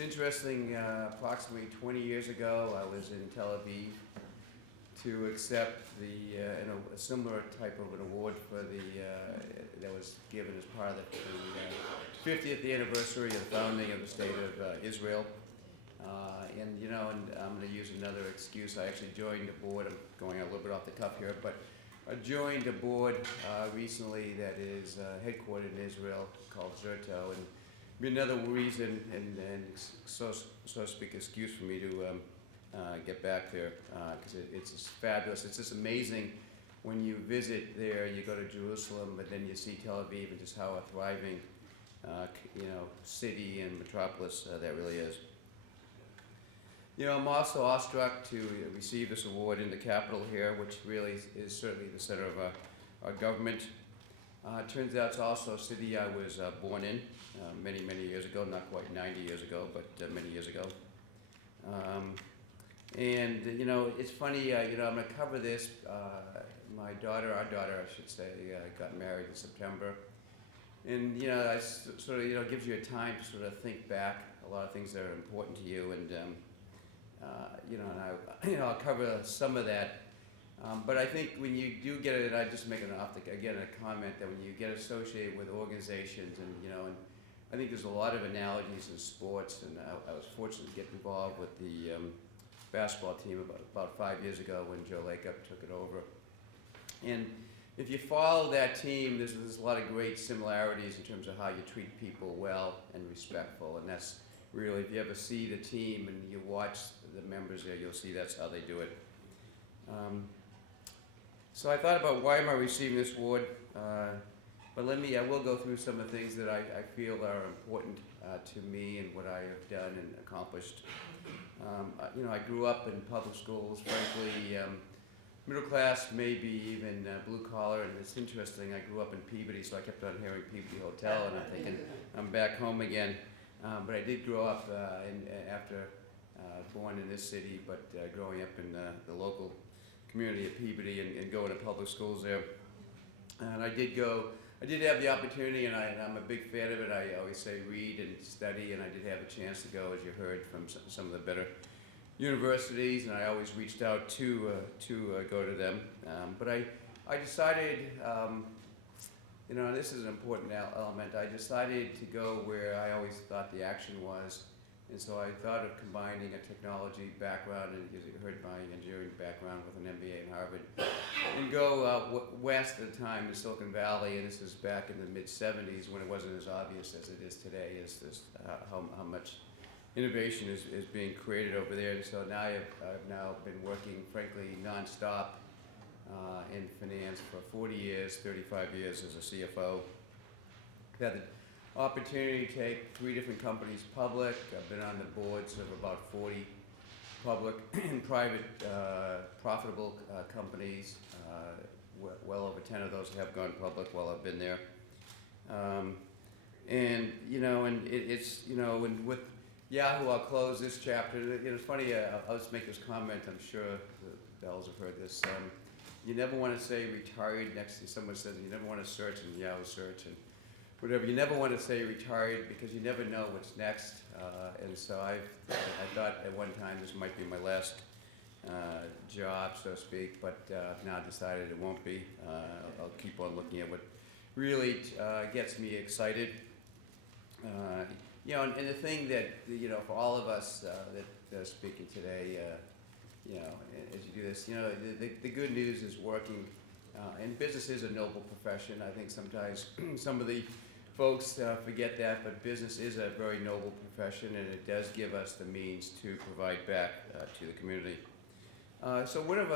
interesting. Approximately 20 years ago, I was in Tel Aviv to accept a similar type of an award for that was given as part of the 50th anniversary of the founding of the state of Israel. And I'm going to use another excuse. I actually joined a board. I'm going a little bit off the cuff here, but I joined a board recently that is headquartered in Israel called Zerto, and another reason and so to speak excuse for me to get back there because it's just fabulous. It's just amazing when you visit there. You go to Jerusalem, but then you see Tel Aviv and just how a thriving city and metropolis that really is. I'm also awestruck to receive this award in the Capitol here, which really is certainly the center of our government. It turns out it's also a city I was born in many, many years ago, not quite 90 years ago, but many years ago. It's funny, I'm going to cover this. Our daughter, I should say, got married in September. And, I sort of gives you a time to sort of think back a lot of things that are important to you. And I'll cover some of that. But I think when you do get it, I just make a comment that when you get associated with organizations and I think there's a lot of analogies in sports, and I was fortunate to get involved with the basketball team about 5 years ago when Joe Lacob took it over. And if you follow that team, there's a lot of great similarities in terms of how you treat people well and respectful, and that's really, if you ever see the team and you watch the members there, you'll see that's how they do it. So I thought about why am I receiving this award, but I will go through some of the things that I feel are important to me and what I have done and accomplished. I grew up in public schools, frankly, middle class, maybe even blue collar, and it's interesting, I grew up in Peabody, so I kept on hearing Peabody Hotel, and I'm thinking, I'm back home again. But I did grow up after born in this city, but growing up in the local community of Peabody and going to public schools there. And I did have the opportunity, and I'm a big fan of it. I always say read and study, and I did have a chance to go, as you heard, from some of the better universities, and I always reached out to go to them. But I decided, and this is an important element, I decided to go where I always thought the action was. And so I thought of combining a technology background, and as you heard, my engineering background with an MBA in Harvard, and go west at the time to Silicon Valley, and this is back in the mid-'70s when it wasn't as obvious as it is today, as this, how much innovation is being created over there. And so now I've now been working, frankly, nonstop in finance for 40 years, 35 years as a CFO. I've had the opportunity to take 3 different companies public. I've been on the boards of about 40 public and private profitable companies. Well over 10 of those have gone public while I've been there. And with Yahoo, I'll close this chapter. It's funny, I'll just make this comment, I'm sure the bells have heard this. You never want to say retired next to someone says you never want to search in Yahoo search and whatever. You never want to say retired because you never know what's next. And so I thought at one time this might be my last job, so to speak, but now I've decided it won't be. I'll keep on looking at what really gets me excited. And the thing that, for all of us that are speaking today, as you do this, the good news is working, and business is a noble profession. I think sometimes some of the folks forget that, but business is a very noble profession, and it does give us the means to provide back to the community. So what are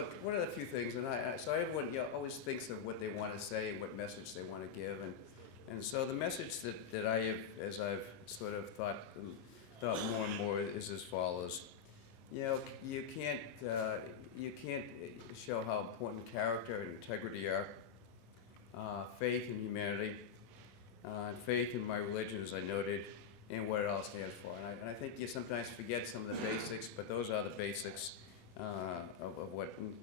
the few things, and so everyone always thinks of what they want to say and what message they want to give, and so the message that I have, as I've sort of thought more and more, is as follows. You can't show how important character and integrity are, faith in humanity, and faith in my religion, as I noted, and what it all stands for. And I think you sometimes forget some of the basics, but those are the basics of what. And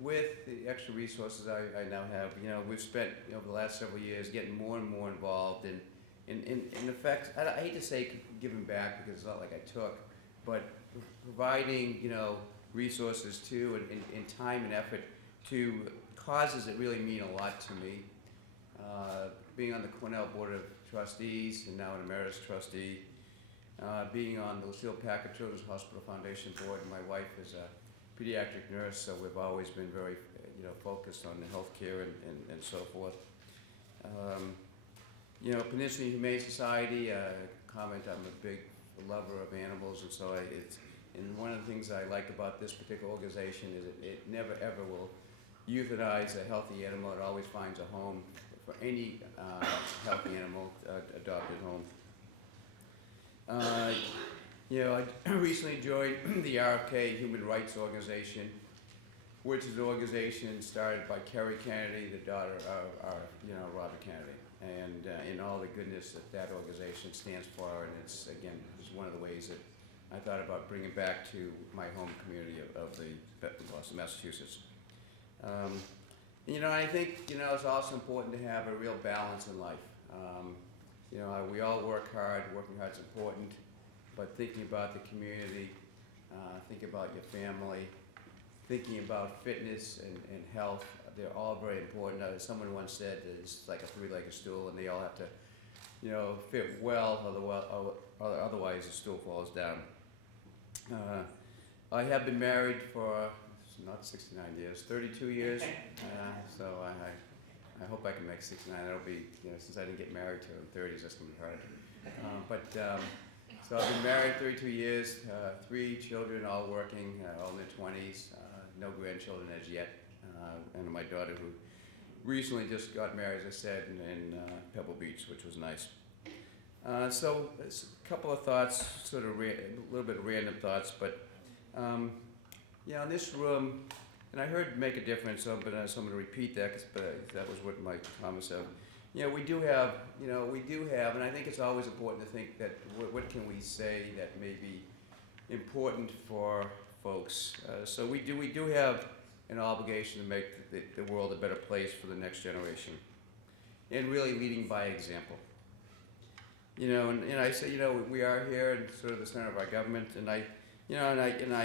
with the extra resources I now have, we've spent over the last several years getting more and more involved in effect, I hate to say giving back because it's not like I took, but providing, resources to and time and effort to causes that really mean a lot to me. Being on the Cornell Board of Trustees and now an emeritus trustee, being on the Lucille Packard Children's Hospital Foundation Board. My wife is a pediatric nurse, so we've always been very, focused on the healthcare and so forth. Peninsula Humane Society, comment, I'm a big lover of animals, and so and one of the things I like about this particular organization is it never ever will euthanize a healthy animal. It always finds a home for any healthy animal, adopted home. I recently joined the RFK Human Rights Organization, which is an organization started by Kerry Kennedy, the daughter of Robert Kennedy, and in all the goodness that organization stands for. And it's one of the ways that I thought about bringing back to my home community of the Boston, Massachusetts. I think, it's also important to have a real balance in life. We all work hard. Working hard is important, but thinking about the community, thinking about your family, thinking about fitness and health, they're all very important. Someone once said that it's like a three-legged stool, and they all have to, fit well, otherwise the stool falls down. I have been married for not 69 years, 32 years. So I hope I can make 69. That'll be, since I didn't get married till the 30s, that's gonna be hard. So I've been married 32 years, 3 children, all working, all in their 20s, no grandchildren as yet, and my daughter who recently just got married, as I said, in Pebble Beach, which was nice. So it's a couple of thoughts, sort of a little bit of random thoughts, but in this room, and I heard make a difference, so I'm going to repeat that, but that was what my comments said. We do have, and I think it's always important to think that what can we say that may be important for folks. So we do have an obligation to make the world a better place for the next generation, and really leading by example. And I say, we are here in sort of the center of our government, and I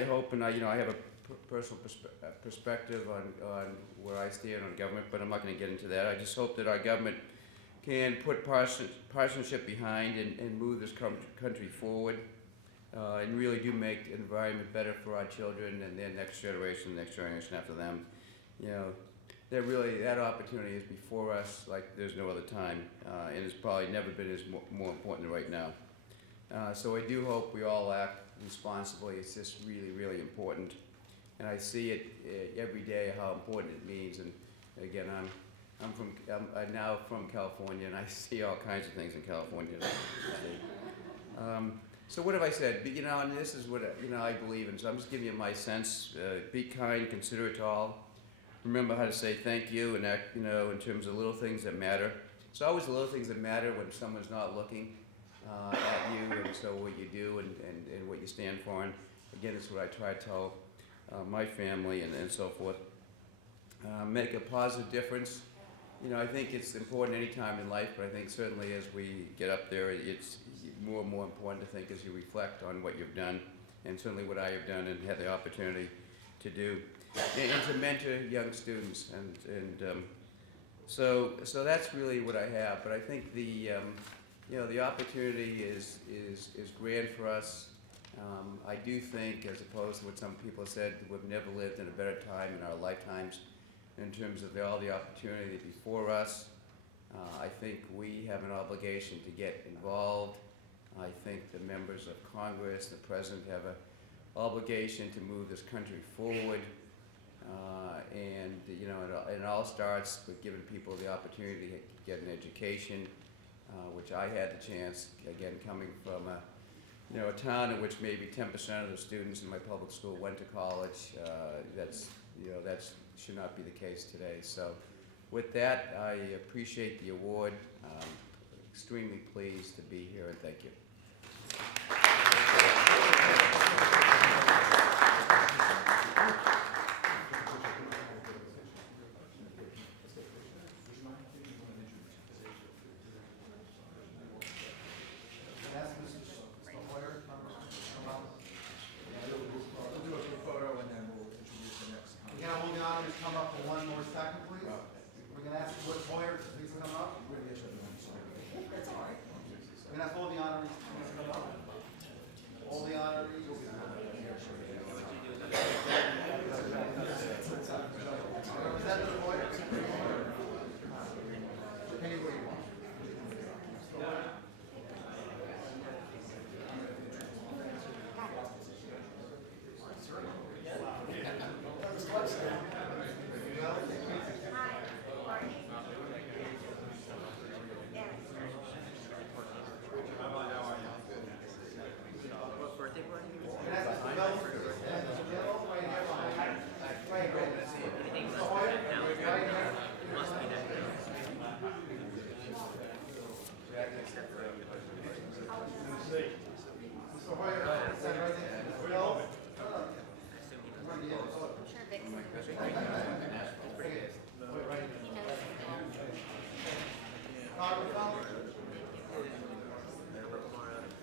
hope, and I have a personal perspective on where I stand on government, but I'm not going to get into that. I just hope that our government can put partisanship behind and move this country forward, and really do make the environment better for our children and their next generation after them. That opportunity is before us like there's no other time, and it's probably never been as more important than right now. So I do hope we all act responsibly. It's just really, really important, and I see it every day how important it means. And again, I'm now from California, and I see all kinds of things in California. So what have I said? And this is what I believe in. So I'm just giving you my sense. Be kind, considerate to all. Remember how to say thank you, and act, in terms of little things that matter. It's always the little things that matter when someone's not looking at you, and so what you do and what you stand for. And again, it's what I try to tell my family and so forth. Make a positive difference. I think it's important any time in life, but I think certainly as we get up there, it's more and more important to think as you reflect on what you've done, and certainly what I have done and had the opportunity to do, and to mentor young students. So that's really what I have. But I think the opportunity is grand for us. I do think, as opposed to what some people said, we've never lived in a better time in our lifetimes in terms of all the opportunity before us. I think we have an obligation to get involved. I think the members of Congress, the President, have an obligation to move this country forward. And it all starts with giving people the opportunity to get an education, which I had the chance, again, coming from a town in which maybe 10% of the students in my public school went to college. That should not be the case today. So with that, I appreciate the award. Extremely pleased to be here, and thank you.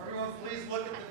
Everyone, please look at the